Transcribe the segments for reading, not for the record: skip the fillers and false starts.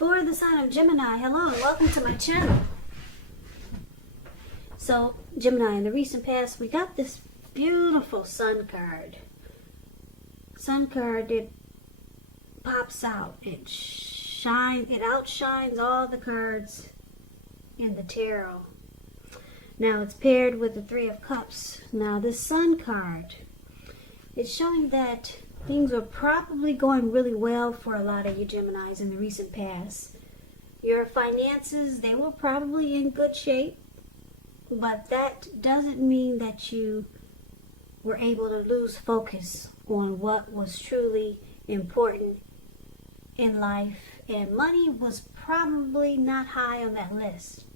For the sign of Gemini, hello and welcome to my channel. So, Gemini, in the recent past, we got this beautiful sun card. Sun card, it pops out. It outshines all the cards in the tarot. Now, it's paired with the Three of Cups. Now, this sun card, it's showing that things were probably going really well for a lot of you Geminis in the recent past. Your finances, they were probably in good shape, but that doesn't mean that you were able to lose focus on what was truly important in life, and money was probably not high on that list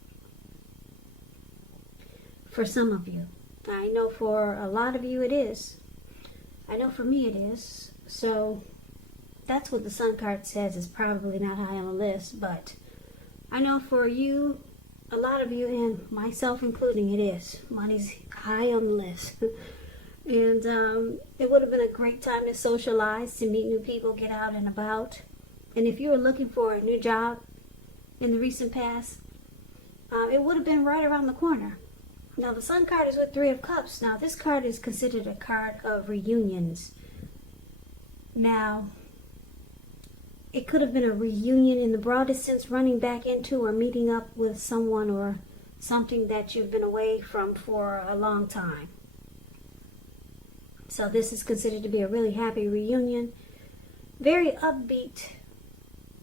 for some of you. I know for a lot of you it is. I know for me it is. So that's what the sun card says, is probably not high on the list, but I know for you, a lot of you, and myself including, it is. Money's high on the list. And it would have been a great time to socialize, to meet new people, get out and about. And if you were looking for a new job in the recent past, it would have been right around the corner. Now, the sun card is with Three of Cups. Now, this card is considered a card of reunions. Now, it could have been a reunion in the broadest sense, running back into or meeting up with someone or something that you've been away from for a long time. So this is considered to be a really happy reunion. Very upbeat.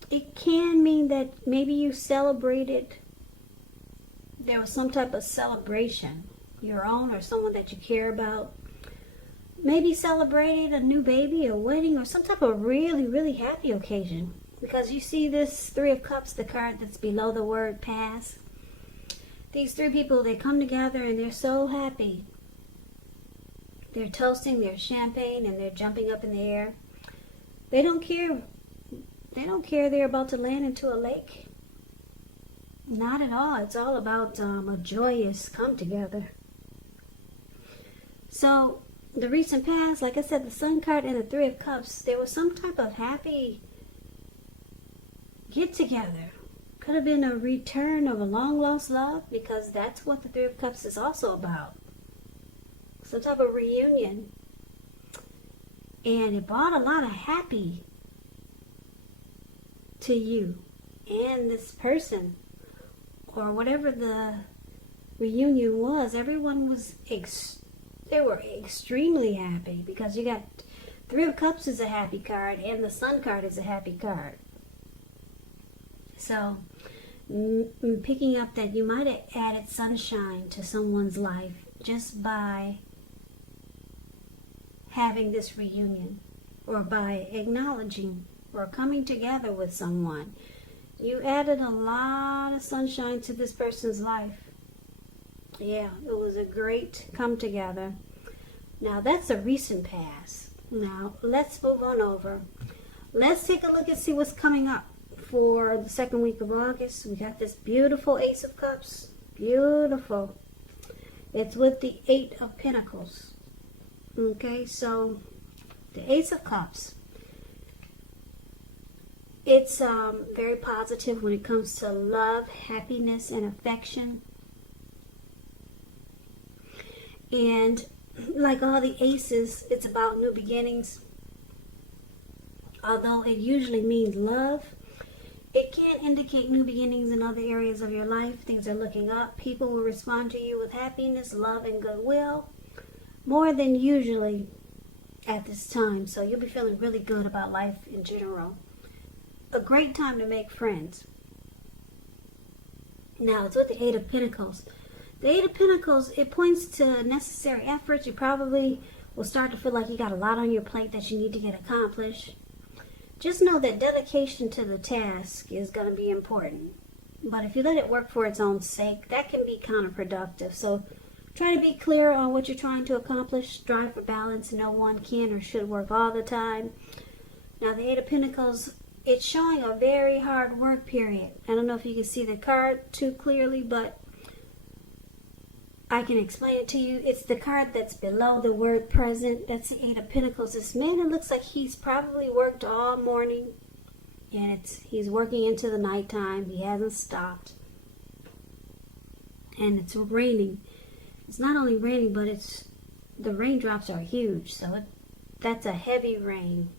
It can mean that maybe you celebrated. There was some type of celebration, your own or someone that you care about. Maybe celebrated a new baby, a wedding, or some type of really, really happy occasion. Because you see this Three of Cups, the card that's below the word pass. These three people, they come together and they're so happy. They're toasting their champagne and they're jumping up in the air. They don't care. They don't care they're about to land into a lake. Not at all. It's all about a joyous come together. So, the recent past, like I said, the Sun card and the Three of Cups, there was some type of happy get together. Could have been a return of a long lost love, because that's what the Three of Cups is also about. Some type of reunion. And it brought a lot of happy to you and this person. Or whatever the reunion was, everyone was, they were extremely happy, because you got Three of Cups is a happy card and the Sun card is a happy card. So, picking up that you might have added sunshine to someone's life just by having this reunion, or by acknowledging or coming together with someone. You added a lot of sunshine to this person's life. Yeah, it was a great come together. Now, that's a recent past. Now, let's move on over. Let's take a look and see what's coming up for the second week of August. We got this beautiful Ace of Cups. Beautiful. It's with the Eight of Pentacles. Okay, so the Ace of Cups. It's very positive when it comes to love, happiness, and affection. And like all the aces, it's about new beginnings. Although it usually means love, it can indicate new beginnings in other areas of your life. Things are looking up. People will respond to you with happiness, love, and goodwill, more than usually at this time. So you'll be feeling really good about life in general. A great time to make friends. Now, it's with the Eight of Pentacles. The Eight of Pentacles, it points to necessary efforts. You probably will start to feel like you got a lot on your plate that you need to get accomplished. Just know that dedication to the task is going to be important. But if you let it work for its own sake, that can be counterproductive. So try to be clear on what you're trying to accomplish. Strive for balance. No one can or should work all the time. Now, the Eight of Pentacles, it's showing a very hard work period. I don't know if you can see the card too clearly, but I can explain it to you. It's the card that's below the word present. That's the Eight of Pentacles. This man, it looks like he's probably worked all morning. And he's working into the nighttime. He hasn't stopped. And it's raining. It's not only raining, but the raindrops are huge. So that's a heavy rain.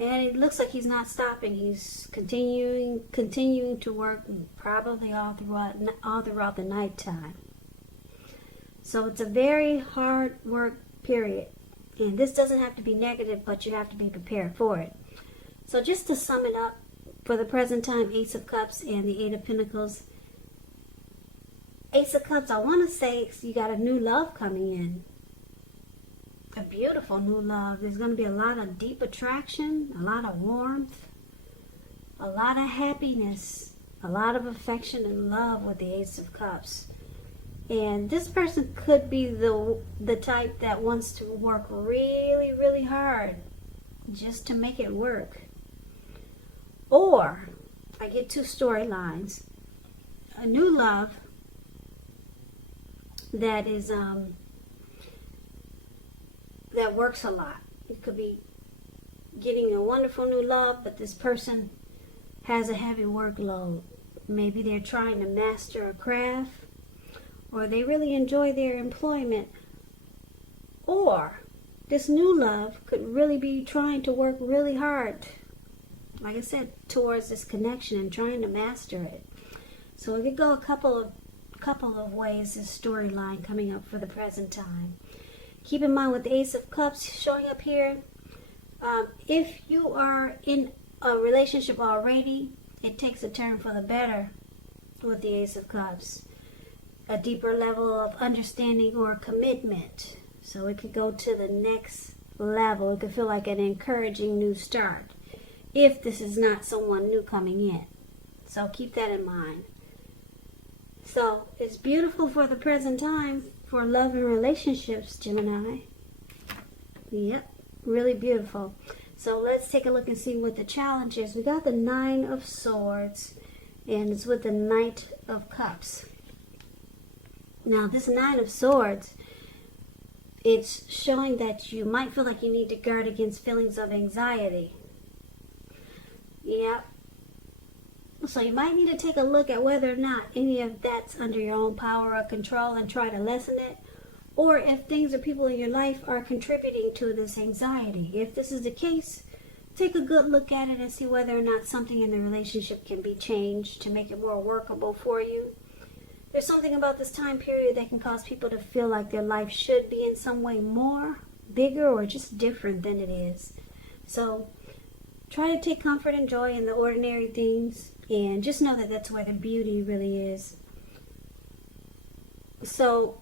And it looks like he's not stopping. He's continuing to work, probably all throughout the nighttime. So it's a very hard work period. And this doesn't have to be negative, but you have to be prepared for it. So just to sum it up, for the present time, Ace of Cups and the Eight of Pentacles. Ace of Cups, I want to say you got a new love coming in. A beautiful new love. There's going to be a lot of deep attraction, a lot of warmth, a lot of happiness, a lot of affection and love with the Ace of Cups. And this person could be the type that wants to work really, really hard just to make it work. Or, I get two storylines. A new love that is, that works a lot. It could be getting a wonderful new love, but this person has a heavy workload. Maybe they're trying to master a craft, or they really enjoy their employment. Or, this new love could really be trying to work really hard, like I said, towards this connection and trying to master it. So it could go a couple of ways, this storyline coming up for the present time. Keep in mind with the Ace of Cups showing up here, if you are in a relationship already, it takes a turn for the better with the Ace of Cups. A deeper level of understanding or commitment. So it could go to the next level. It could feel like an encouraging new start, if this is not someone new coming in. So keep that in mind. So it's beautiful for the present time for love and relationships, Gemini. Yep, really beautiful. So let's take a look and see what the challenge is. We got the Nine of Swords, and it's with the Knight of Cups. Now this Nine of Swords, it's showing that you might feel like you need to guard against feelings of anxiety. Yep. So you might need to take a look at whether or not any of that's under your own power or control and try to lessen it. Or if things or people in your life are contributing to this anxiety. If this is the case, take a good look at it and see whether or not something in the relationship can be changed to make it more workable for you. There's something about this time period that can cause people to feel like their life should be in some way more, bigger, or just different than it is. So try to take comfort and joy in the ordinary things, and just know that that's where the beauty really is. So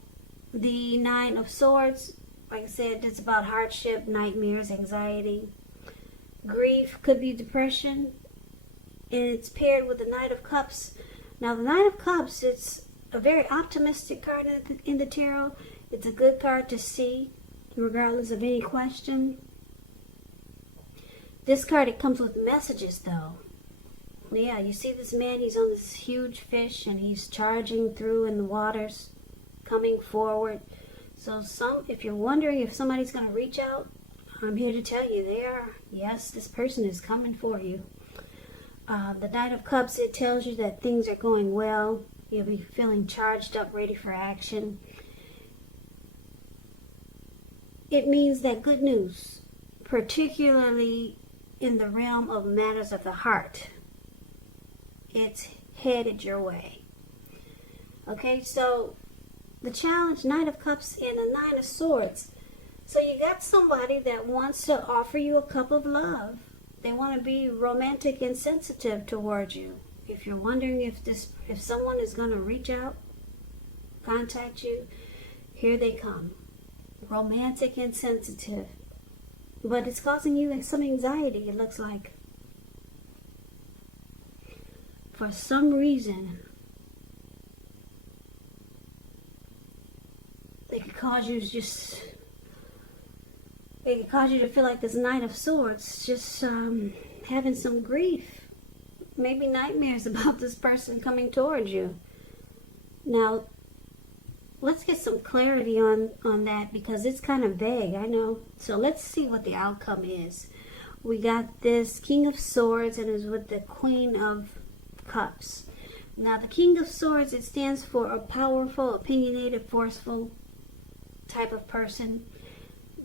the Nine of Swords, like I said, it's about hardship, nightmares, anxiety. Grief could be depression, and it's paired with the Knight of Cups. Now the Knight of Cups, it's a very optimistic card in the tarot. It's a good card to see, regardless of any question. This card, it comes with messages, though. Yeah, you see this man, he's on this huge fish, and he's charging through in the waters, coming forward. So if you're wondering if somebody's going to reach out, I'm here to tell you they are. Yes, this person is coming for you. The Knight of Cups, it tells you that things are going well. You'll be feeling charged up, ready for action. It means that good news, particularly in the realm of matters of the heart, it's headed your way. Okay, so the challenge, Knight of Cups and the Nine of Swords. So you got somebody that wants to offer you a cup of love. They want to be romantic and sensitive towards you. If you're wondering if someone is going to reach out, contact you, here they come. Romantic and sensitive. But it's causing you some anxiety, it looks like. For some reason, they could cause you to feel like this Knight of Swords, just having some grief. Maybe nightmares about this person coming towards you. Now, let's get some clarity on that, because it's kind of vague, I know. So let's see what the outcome is. we got this King of Swords, and is with the Queen of Cups. Now, the King of Swords, it stands for a powerful, opinionated, forceful type of person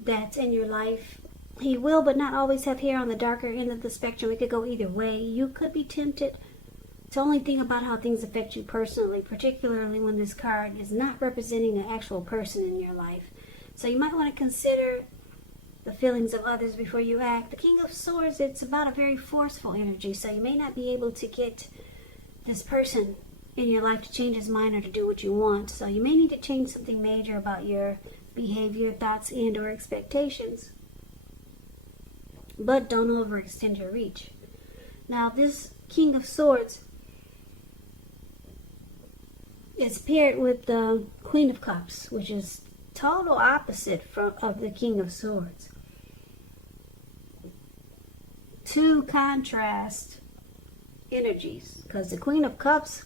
that's in your life. He will, but not always, have hair on the darker end of the spectrum. It could go either way. You could be tempted to only think about how things affect you personally, particularly when this card is not representing an actual person in your life. So you might want to consider the feelings of others before you act. The King of Swords, it's about a very forceful energy, so you may not be able to get this person in your life to change his mind or to do what you want. So you may need to change something major about your behavior, thoughts, and or expectations. But don't overextend your reach. Now, this King of Swords is paired with the Queen of Cups, which is total opposite of the King of Swords. Two contrast energies, because the Queen of Cups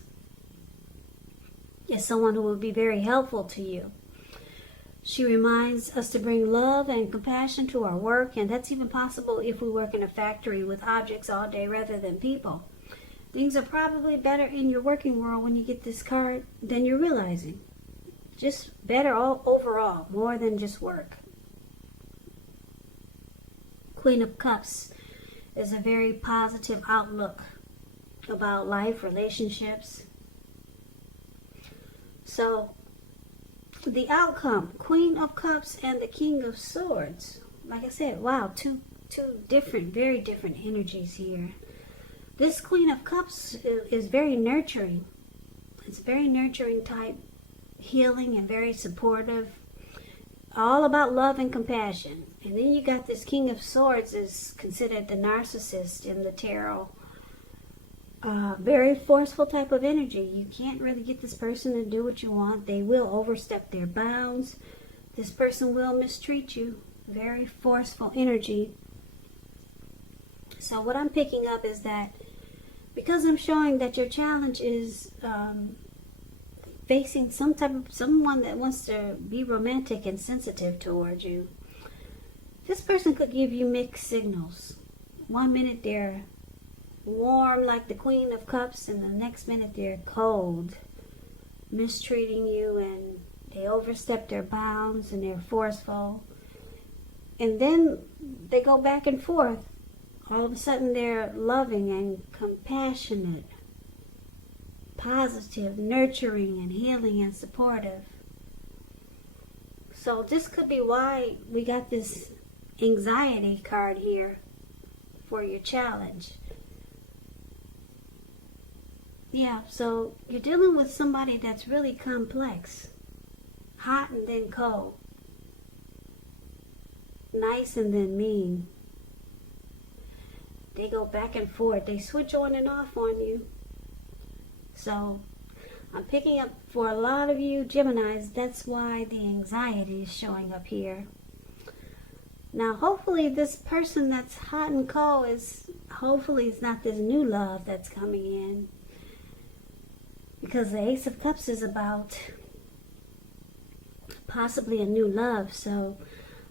is someone who will be very helpful to you. She reminds us to bring love and compassion to our work, and that's even possible if we work in a factory with objects all day rather than people. Things are probably better in your working world when you get this card than you're realizing. Just better overall, more than just work. Queen of Cups is a very positive outlook about life, relationships. So, the outcome, Queen of Cups and the King of Swords. Like I said, wow, two different, very different energies here. This Queen of Cups is very nurturing. It's very nurturing type, healing and very supportive. All about love and compassion. And then you got this King of Swords is considered the narcissist in the tarot. Very forceful type of energy. You can't really get this person to do what you want. They will overstep their bounds. This person will mistreat you. Very forceful energy. So what I'm picking up is that because I'm showing that your challenge is facing someone that wants to be romantic and sensitive towards you, this person could give you mixed signals. One minute they're warm like the Queen of Cups, and the next minute they're cold, mistreating you, and they overstep their bounds and they're forceful. And then they go back and forth. All of a sudden they're loving and compassionate, positive, nurturing and healing and supportive. So this could be why we got this anxiety card here for your challenge. Yeah, so you're dealing with somebody that's really complex. Hot and then cold. Nice and then mean. They go back and forth. They switch on and off on you. So I'm picking up for a lot of you Geminis, that's why the anxiety is showing up here. Now hopefully this person that's hot and cold hopefully it's not this new love that's coming in. Because the Ace of Cups is about possibly a new love. So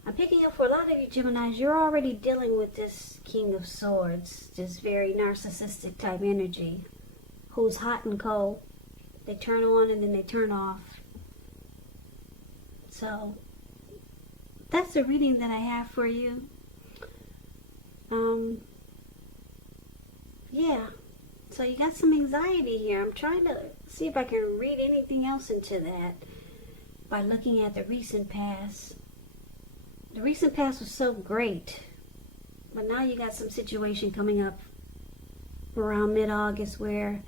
I'm picking up for a lot of you Geminis, you're already dealing with this King of Swords, this very narcissistic type energy, who's hot and cold. They turn on and then they turn off. So that's the reading that I have for you. Yeah. So you got some anxiety here. I'm trying to see if I can read anything else into that by looking at the recent past. The recent past was so great, but now you got some situation coming up around mid-August where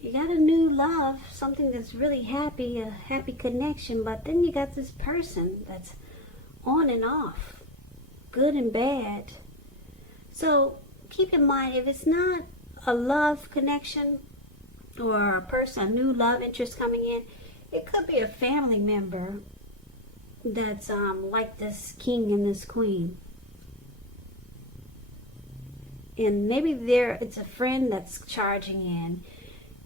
you got a new love, something that's really happy, a happy connection, but then you got this person that's on and off, good and bad. So keep in mind, if it's not a love connection or a person, a new love interest coming in, it could be a family member that's like this king and this queen. And maybe it's a friend that's charging in,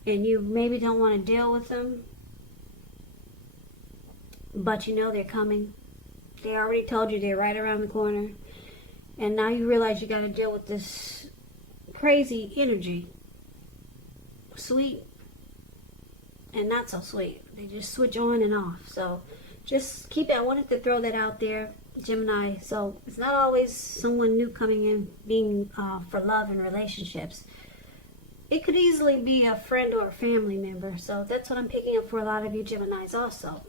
and you maybe don't want to deal with them, but you know they're coming. They already told you they're right around the corner. And now you realize you got to deal with this crazy energy. Sweet and not so sweet. They just switch on and off. So just keep it. I wanted to throw that out there, Gemini. So it's not always someone new coming in being for love and relationships. It could easily be a friend or a family member. So that's what I'm picking up for a lot of you Geminis also.